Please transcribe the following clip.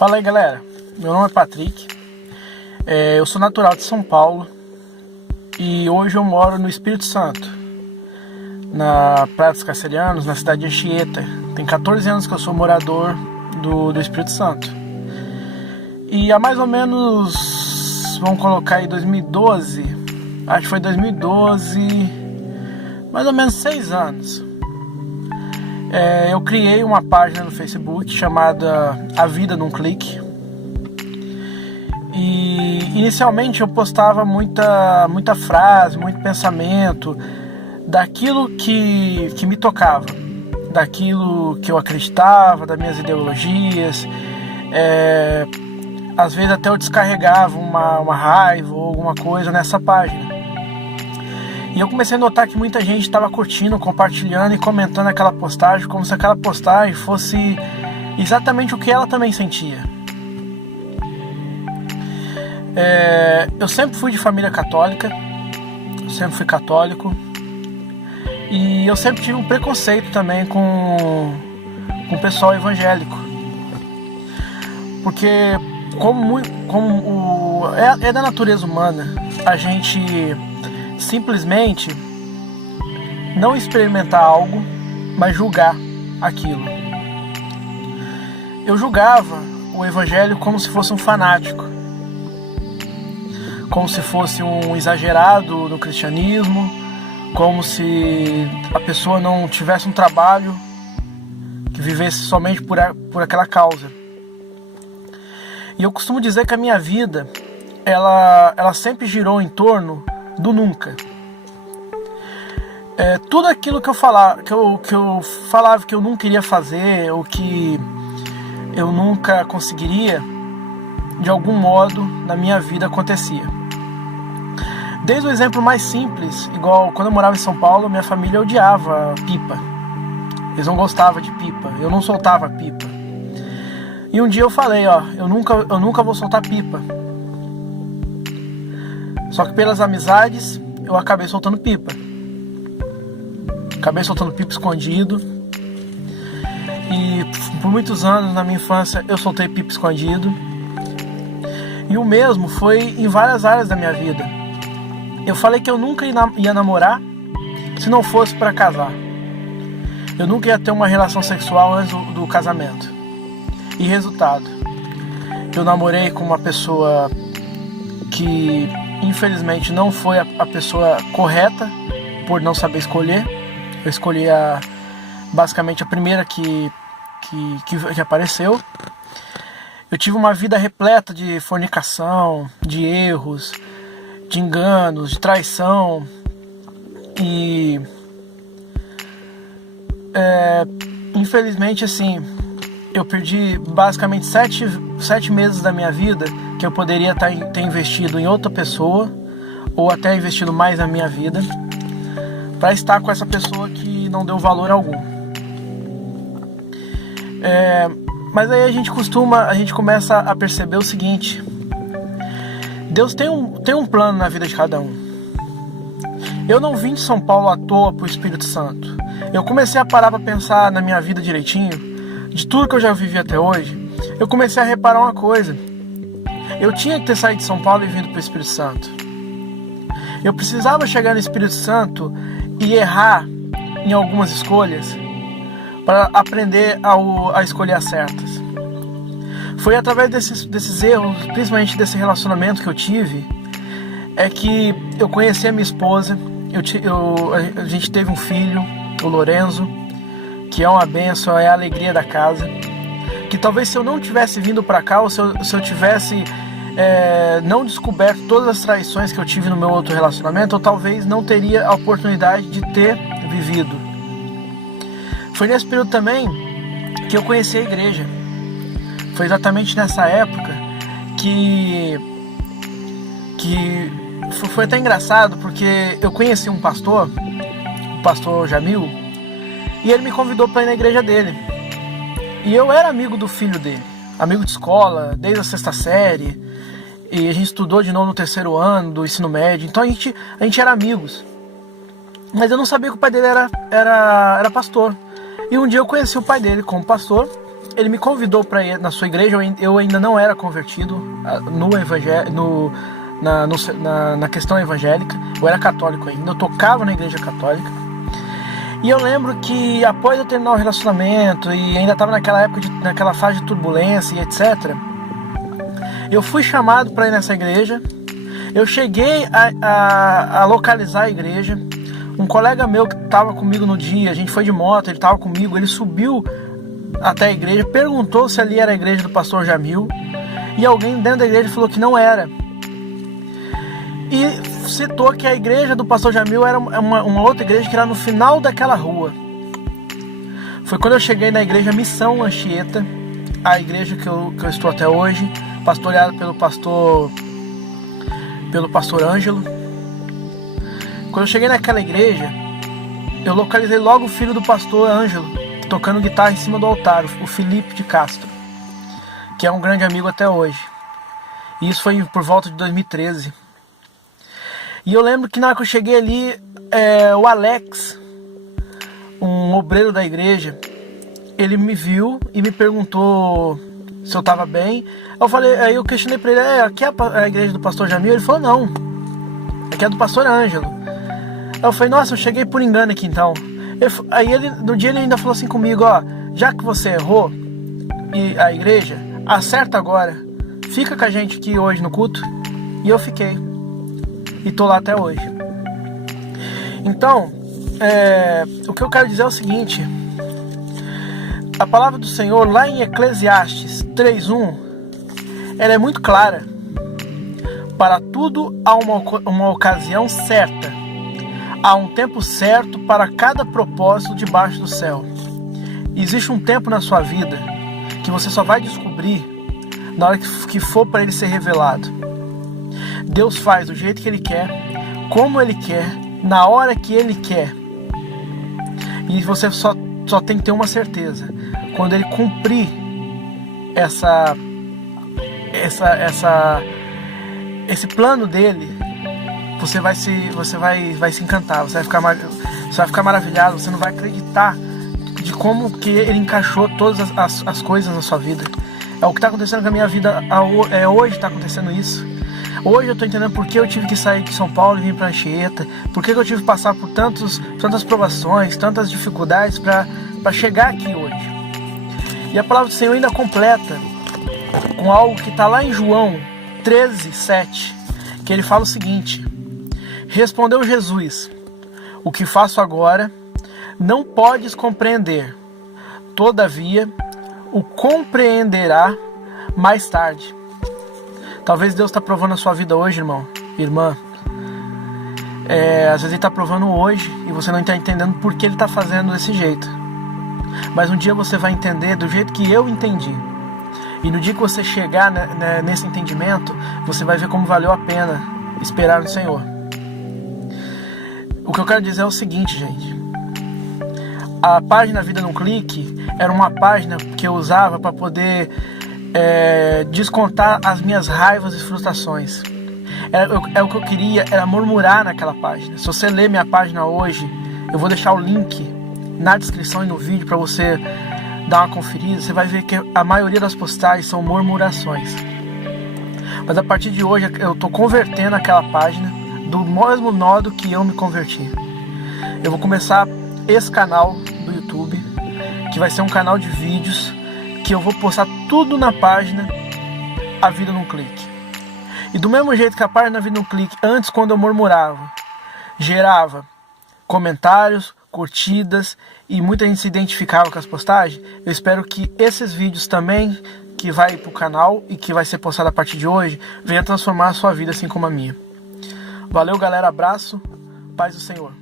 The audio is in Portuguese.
Fala aí, galera, meu nome é Patrick, eu sou natural de São Paulo e hoje eu moro no Espírito Santo, na Praia dos Castelhanos, na cidade de Anchieta. Tem 14 anos que eu sou morador do Espírito Santo. E há mais ou menos, vamos colocar aí 2012, acho que foi 2012, mais ou menos 6 anos. Eu criei uma página no Facebook chamada A Vida Num Clique. E inicialmente eu postava muita frase, muito pensamento daquilo que me tocava, daquilo que eu acreditava, das minhas ideologias. Às vezes até eu descarregava uma raiva ou alguma coisa nessa página. E eu comecei a notar que muita gente estava curtindo, compartilhando e comentando aquela postagem como se aquela postagem fosse exatamente o que ela também sentia. Eu sempre fui de família católica, sempre fui católico, e eu sempre tive um preconceito também com o pessoal evangélico, porque é da natureza humana a gente simplesmente não experimentar algo, mas julgar aquilo. Eu julgava o evangelho como se fosse um fanático, como se fosse um exagerado no cristianismo, como se a pessoa não tivesse um trabalho, que vivesse somente por aquela causa. E eu costumo dizer que a minha vida ela sempre girou em torno do nunca. Tudo aquilo que eu falava que eu nunca iria fazer, ou que eu nunca conseguiria, de algum modo na minha vida acontecia. Desde o exemplo mais simples, igual quando eu morava em São Paulo, minha família odiava pipa. Eles não gostavam de pipa, eu não soltava pipa. E um dia eu falei, eu nunca vou soltar pipa. Só que pelas amizades, eu acabei soltando pipa. Acabei soltando pipa escondido. E por muitos anos na minha infância, eu soltei pipa escondido. E o mesmo foi em várias áreas da minha vida. Eu falei que eu nunca ia namorar se não fosse para casar. Eu nunca ia ter uma relação sexual antes do casamento. E resultado, eu namorei com uma pessoa que infelizmente não foi a pessoa correta, por não saber escolher. Eu escolhi basicamente a primeira que apareceu. Eu tive uma vida repleta de fornicação, de erros, de enganos, de traição. E infelizmente assim, eu perdi basicamente 7 meses da minha vida que eu poderia ter investido em outra pessoa, ou até investido mais na minha vida, para estar com essa pessoa que não deu valor algum. Mas aí a gente começa a perceber o seguinte: Deus tem um plano na vida de cada um. Eu não vim de São Paulo à toa pro Espírito Santo. Eu comecei a parar para pensar na minha vida direitinho, de tudo que eu já vivi até hoje. Eu comecei a reparar uma coisa: eu tinha que ter saído de São Paulo e vindo para o Espírito Santo. Eu precisava chegar no Espírito Santo e errar em algumas escolhas para aprender a escolher as certas. Foi através desses erros, principalmente desse relacionamento que eu tive, que eu conheci a minha esposa. A gente teve um filho, o Lorenzo, que é uma bênção, é a alegria da casa. Que talvez se eu não tivesse vindo para cá, ou se eu tivesse não descoberto todas as traições que eu tive no meu outro relacionamento, eu talvez não teria a oportunidade de ter vivido. Foi nesse período também que eu conheci a igreja. Foi exatamente nessa época que foi até engraçado, porque eu conheci um pastor, o pastor Jamil, e ele me convidou para ir na igreja dele. E eu era amigo do filho dele, amigo de escola, desde a 6ª série, e a gente estudou de novo no 3º ano do ensino médio, então a gente era amigos. Mas eu não sabia que o pai dele era pastor. E um dia eu conheci o pai dele como pastor, ele me convidou para ir na sua igreja. Eu ainda não era convertido no evangelho, na questão evangélica. Eu era católico ainda, eu tocava na igreja católica. E eu lembro que após eu terminar o relacionamento e ainda estava naquela época, naquela fase de turbulência e etc., eu fui chamado para ir nessa igreja. Eu cheguei a localizar a igreja. Um colega meu que estava comigo no dia, a gente foi de moto, ele estava comigo, ele subiu até a igreja, perguntou se ali era a igreja do pastor Jamil, e alguém dentro da igreja falou que não era. E citou que a igreja do pastor Jamil era uma outra igreja que era no final daquela rua. Foi quando eu cheguei na igreja Missão Anchieta, a igreja que eu estou até hoje, pastoreada pelo pastor Ângelo. Quando eu cheguei naquela igreja, eu localizei logo o filho do pastor Ângelo, tocando guitarra em cima do altar, o Felipe de Castro, que é um grande amigo até hoje. E isso foi por volta de 2013. E eu lembro que na hora que eu cheguei ali, o Alex, um obreiro da igreja, ele me viu e me perguntou se eu estava bem. Aí eu questionei para ele, aqui é a igreja do pastor Jamil? Ele falou, não, aqui é do pastor Ângelo. Aí eu falei, nossa, eu cheguei por engano aqui então. Aí no dia ele ainda falou assim comigo, já que você errou a igreja, acerta agora, fica com a gente aqui hoje no culto. E eu fiquei, e tô lá até hoje. Então, o que eu quero dizer é o seguinte: a palavra do Senhor lá em Eclesiastes 3:1, ela é muito clara. Para tudo há uma ocasião certa, há um tempo certo para cada propósito debaixo do céu. Existe um tempo na sua vida que você só vai descobrir na hora que for para ele ser revelado. Deus faz do jeito que ele quer, como ele quer, na hora que ele quer. E você só tem que ter uma certeza: quando ele cumprir esse plano dele, você vai se encantar, você vai ficar maravilhado, você não vai acreditar de como que ele encaixou todas as coisas na sua vida. É o que está acontecendo com a minha vida, hoje está acontecendo isso. Hoje eu estou entendendo por que eu tive que sair de São Paulo e vir para Anchieta, por que eu tive que passar por tantas provações, tantas dificuldades para chegar aqui hoje. E a palavra do Senhor ainda completa com algo que está lá em João 13:7, que ele fala o seguinte: respondeu Jesus, o que faço agora não podes compreender, todavia o compreenderá mais tarde. Talvez Deus está provando a sua vida hoje, irmão, irmã. Às vezes ele está provando hoje e você não está entendendo por que ele está fazendo desse jeito. Mas um dia você vai entender do jeito que eu entendi. E no dia que você chegar nesse entendimento, você vai ver como valeu a pena esperar no Senhor. O que eu quero dizer é o seguinte, gente. A página Vida num Clique era uma página que eu usava para poder descontar as minhas raivas e frustrações. O que eu queria era murmurar naquela página. Se você ler minha página hoje, eu vou deixar o link na descrição e no vídeo para você dar uma conferida. Você vai ver que a maioria das postagens são murmurações. Mas a partir de hoje eu estou convertendo aquela página do mesmo modo que eu me converti. Eu vou começar esse canal do YouTube, que vai ser um canal de vídeos, que eu vou postar tudo na página A Vida num Clique. E do mesmo jeito que a página A Vida num Clique, antes, quando eu murmurava, gerava comentários, curtidas e muita gente se identificava com as postagens, eu espero que esses vídeos também, que vai para o canal e que vai ser postado a partir de hoje, venha transformar a sua vida assim como a minha. Valeu, galera, abraço, paz do Senhor.